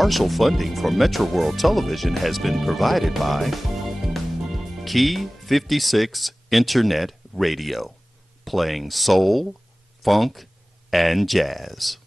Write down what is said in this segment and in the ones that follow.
Partial funding for MetroWorld Television has been provided by Key 56 Internet Radio, playing soul, funk, and jazz.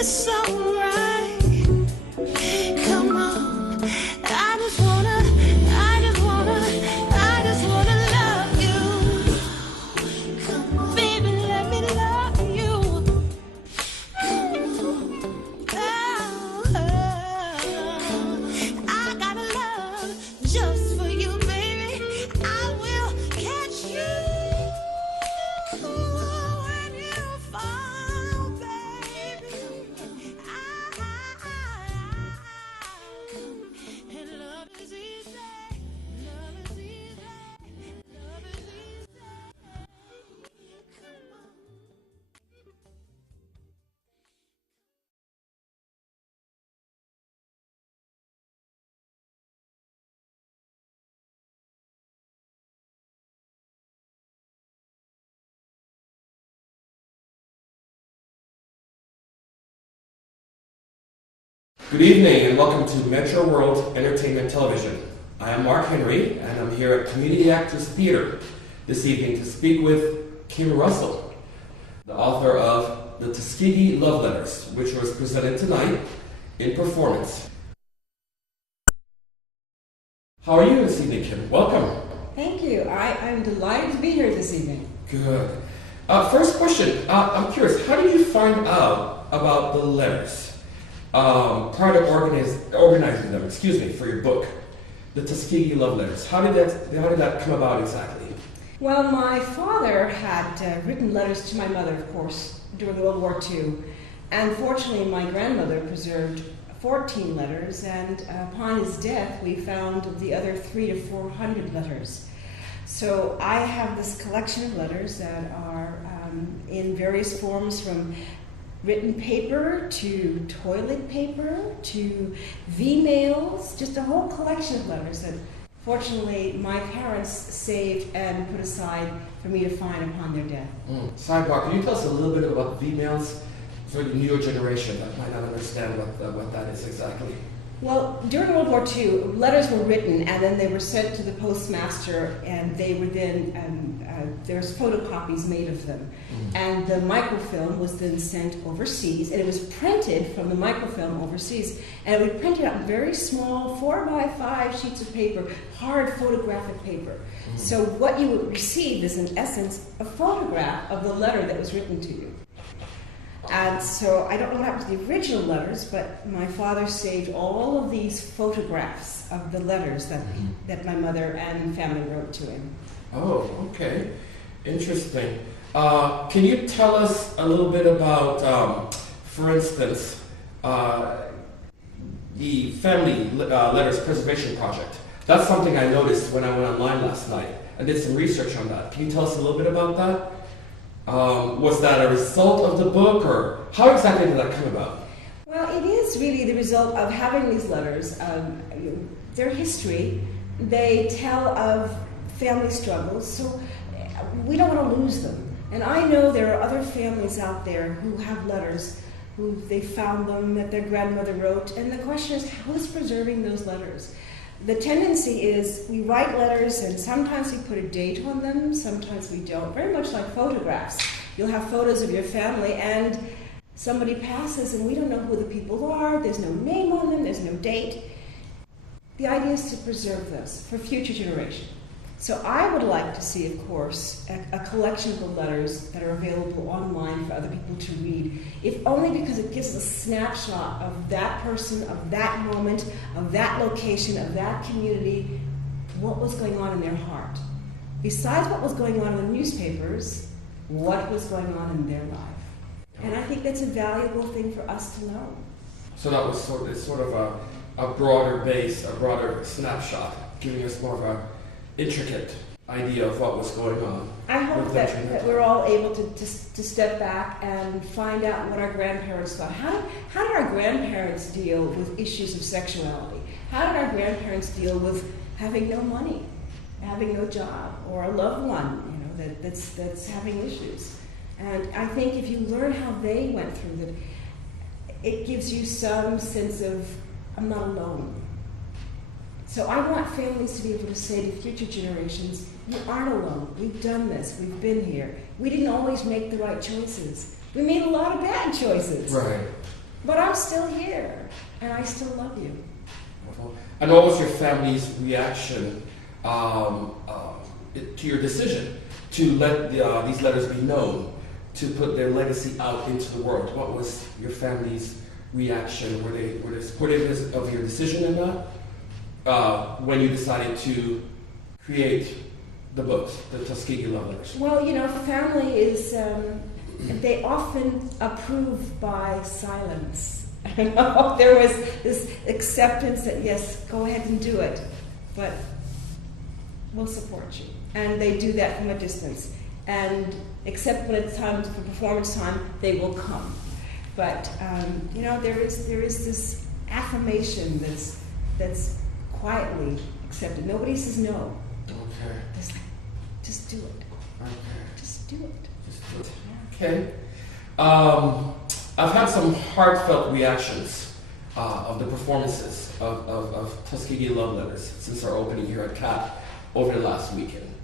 it's alright. Come on, I just wanna love you. Come on, baby, let me love you. Come on, I got a love just for you, baby. I will catch you when you fall, baby. And love is easy, love is easy, love is easy. Come on. Good evening and welcome to MetroWorld Entertainment Television. I am Mark Henry and I'm here at Community Actors Theater this evening to speak with Kim Russell, the author of The Tuskegee Love Letters, which was presented tonight in performance. How are you this evening, Kim? Welcome. Thank you. I'm delighted to be here this evening. Good. First question, I'm curious, how did you find out about the letters? Prior to organizing them, for your book, The Tuskegee Love Letters. How did that come about exactly? Well, my father had written letters to my mother, of course, during World War II. And fortunately, my grandmother preserved 14 letters, and upon his death, we found the other 300 to 400 letters. So I have this collection of letters that are in various forms, from written paper to toilet paper to V-mails, just a whole collection of letters that fortunately my parents saved and put aside for me to find upon their death. Sidebar, can you tell us a little bit about V-mails for the newer generation that might not understand what that is exactly? Well, during World War II, letters were written and then they were sent to the postmaster, and they were then, there's photocopies made of them. And the microfilm was then sent overseas, and it was printed from the microfilm overseas, and it would be printed out in very small 4x5 sheets of paper, hard photographic paper. So what you would receive is, in essence, a photograph of the letter that was written to you. And so I don't know what happened to the original letters, but my father saved all of these photographs of the letters that my mother and family wrote to him. Oh, okay. Interesting. Can you tell us a little bit about, for instance, the Family Letters Preservation Project? That's something I noticed when I went online last night. I did some research on that. Can you tell us a little bit about that? Was that a result of the book, or how exactly did that come about? Well, it is really the result of having these letters. Their history, they tell of family struggles, so we don't want to lose them. And I know there are other families out there who have letters, who they found them that their grandmother wrote, and the question is, who is preserving those letters? The tendency is we write letters and sometimes we put a date on them, sometimes we don't. Very much like photographs. You'll have photos of your family and somebody passes and we don't know who the people are, there's no name on them, there's no date. The idea is to preserve this for future generations. So I would like to see, of course, a collection of the letters that are available online for other people to read, if only because it gives us a snapshot of that person, of that moment, of that location, of that community, what was going on in their heart. Besides what was going on in the newspapers, what was going on in their life. And I think that's a valuable thing for us to know. So that was sort of a broader base, a broader snapshot, giving us more of a intricate idea of what was going on. I hope that we're all able to step back and find out what our grandparents thought. How did our grandparents deal with issues of sexuality? How did our grandparents deal with having no money, having no job, or a loved one, that's having issues? And I think if you learn how they went through it, it gives you some sense of, I'm not alone. So I want families to be able to say to future generations, you aren't alone. We've done this. We've been here. We didn't always make the right choices. We made a lot of bad choices. Right. But I'm still here, and I still love you. And what was your family's reaction to your decision to let these letters be known, to put their legacy out into the world? What was your family's reaction? Were they supportive of your decision in that when you decided to create the books, the Tuskegee Love Letters? Well, family is, they often approve by silence. There was this acceptance that, yes, go ahead and do it, but we'll support you. And they do that from a distance. And except when it's time for performance time, they will come. But, there is this affirmation that's quietly accepted. Nobody says no. Okay. Just do it. Okay. Just do it. Just do it. Okay. I've had some heartfelt reactions of the performances of Tuskegee Love Letters since our opening here at CAT over the last weekend.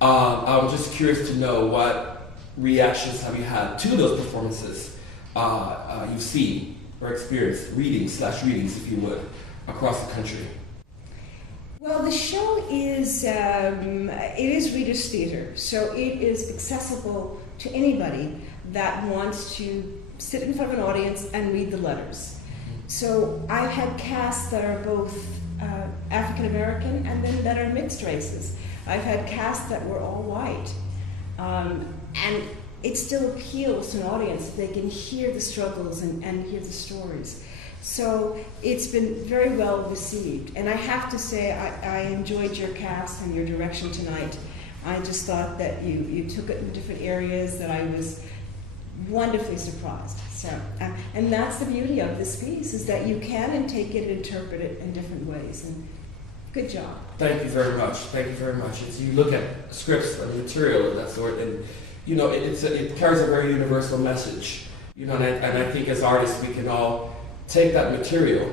I'm just curious to know what reactions have you had to those performances you've seen or experienced, readings, if you would, across the country. Well, the show is it is Reader's Theater, so it is accessible to anybody that wants to sit in front of an audience and read the letters. So I've had casts that are both African American and then that are mixed races. I've had casts that were all white, and it still appeals to an audience. They can hear the struggles and hear the stories. So it's been very well received. And I have to say, I enjoyed your cast and your direction tonight. I just thought that you took it in different areas that I was wonderfully surprised. So, and that's the beauty of this piece, is that you can take it and interpret it in different ways. And good job. Thank you very much. Thank you very much. As you look at scripts and material of that sort, and it carries a very universal message. And I think as artists we can all take that material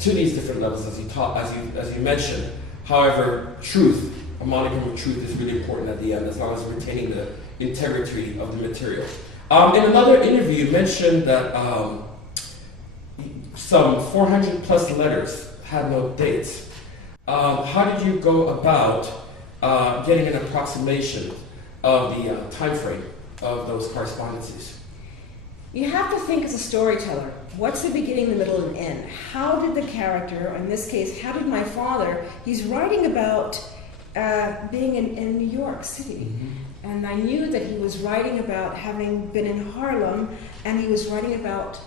to these different levels as you mentioned. However, truth, a modicum of truth is really important at the end, as long as we're retaining the integrity of the material. In another interview, you mentioned that some 400 plus letters had no dates. How did you go about getting an approximation of the time frame of those correspondences? You have to think as a storyteller. What's the beginning, the middle, and end? How did the character, or in this case, how did my father, he's writing about being in New York City. Mm-hmm. And I knew that he was writing about having been in Harlem, and he was writing about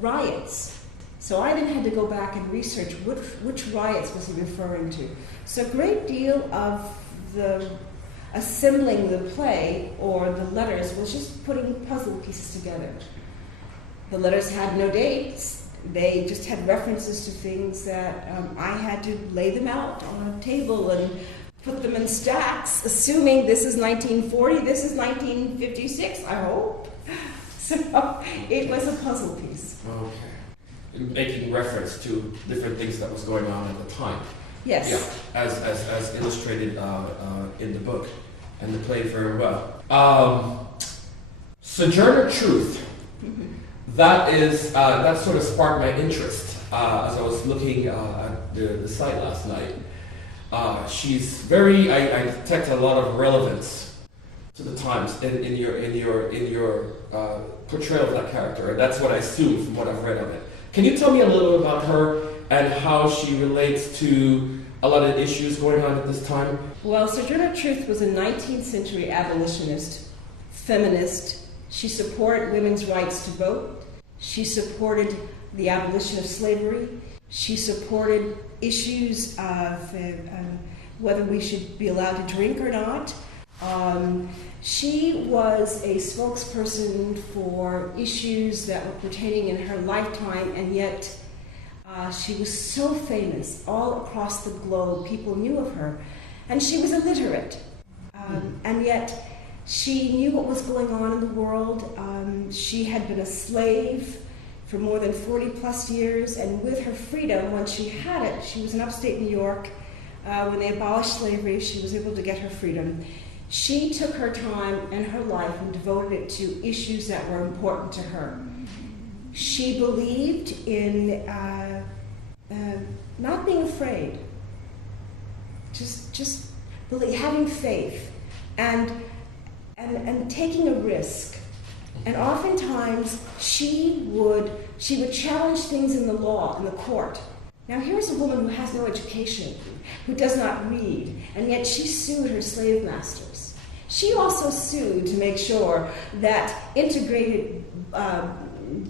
riots. So I then had to go back and research which riots was he referring to. So a great deal of the assembling the play or the letters was just putting puzzle pieces together. The letters had no dates. They just had references to things that I had to lay them out on a table and put them in stacks, assuming this is 1940, this is 1956, I hope. So it was a puzzle piece. Okay. Making reference to different things that was going on at the time. Yes. Yeah, as illustrated in the book and the play very well. Sojourner Truth. That sort of sparked my interest as I was looking at the site last night. She's very. I detect a lot of relevance to the times in your portrayal of that character, and that's what I assume from what I've read of it. Can you tell me a little bit about her and how she relates to a lot of issues going on at this time? Well, Sojourner Truth was a 19th century abolitionist, feminist. She supported women's rights to vote. She supported the abolition of slavery. She supported issues of whether we should be allowed to drink or not. She was a spokesperson for issues that were pertaining in her lifetime, and yet she was so famous all across the globe. People knew of her, and she was illiterate, and yet she knew what was going on in the world. She had been a slave for more than 40 plus years, and with her freedom, when she had it, she was in upstate New York. When they abolished slavery, she was able to get her freedom. She took her time and her life and devoted it to issues that were important to her. She believed in not being afraid, just having faith and taking a risk. And oftentimes she would challenge things in the law, in the court. Now here's a woman who has no education, who does not read, and yet she sued her slave masters. She also sued to make sure that integrated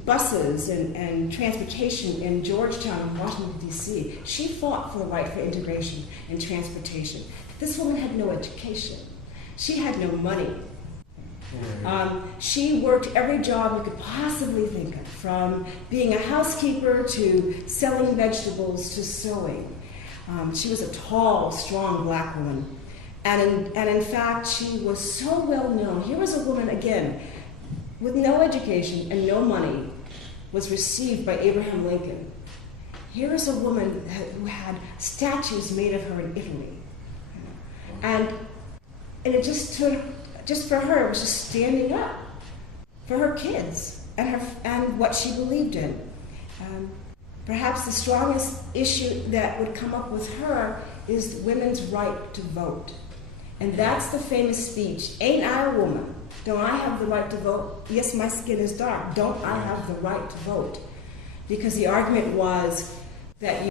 buses and transportation in Georgetown and Washington, D.C., she fought for the right for integration and transportation. This woman had no education. She had no money. She worked every job you could possibly think of, from being a housekeeper to selling vegetables to sewing. She was a tall, strong black woman. And in fact, she was so well known. Here was a woman, again, with no education and no money, was received by Abraham Lincoln. Here is a woman who had statues made of her in Italy. And it just for her, it was just standing up for her kids and what she believed in. Perhaps the strongest issue that would come up with her is women's right to vote. And that's the famous speech, "Ain't I a woman? Don't I have the right to vote? Yes, my skin is dark. Don't I have the right to vote?" Because the argument was that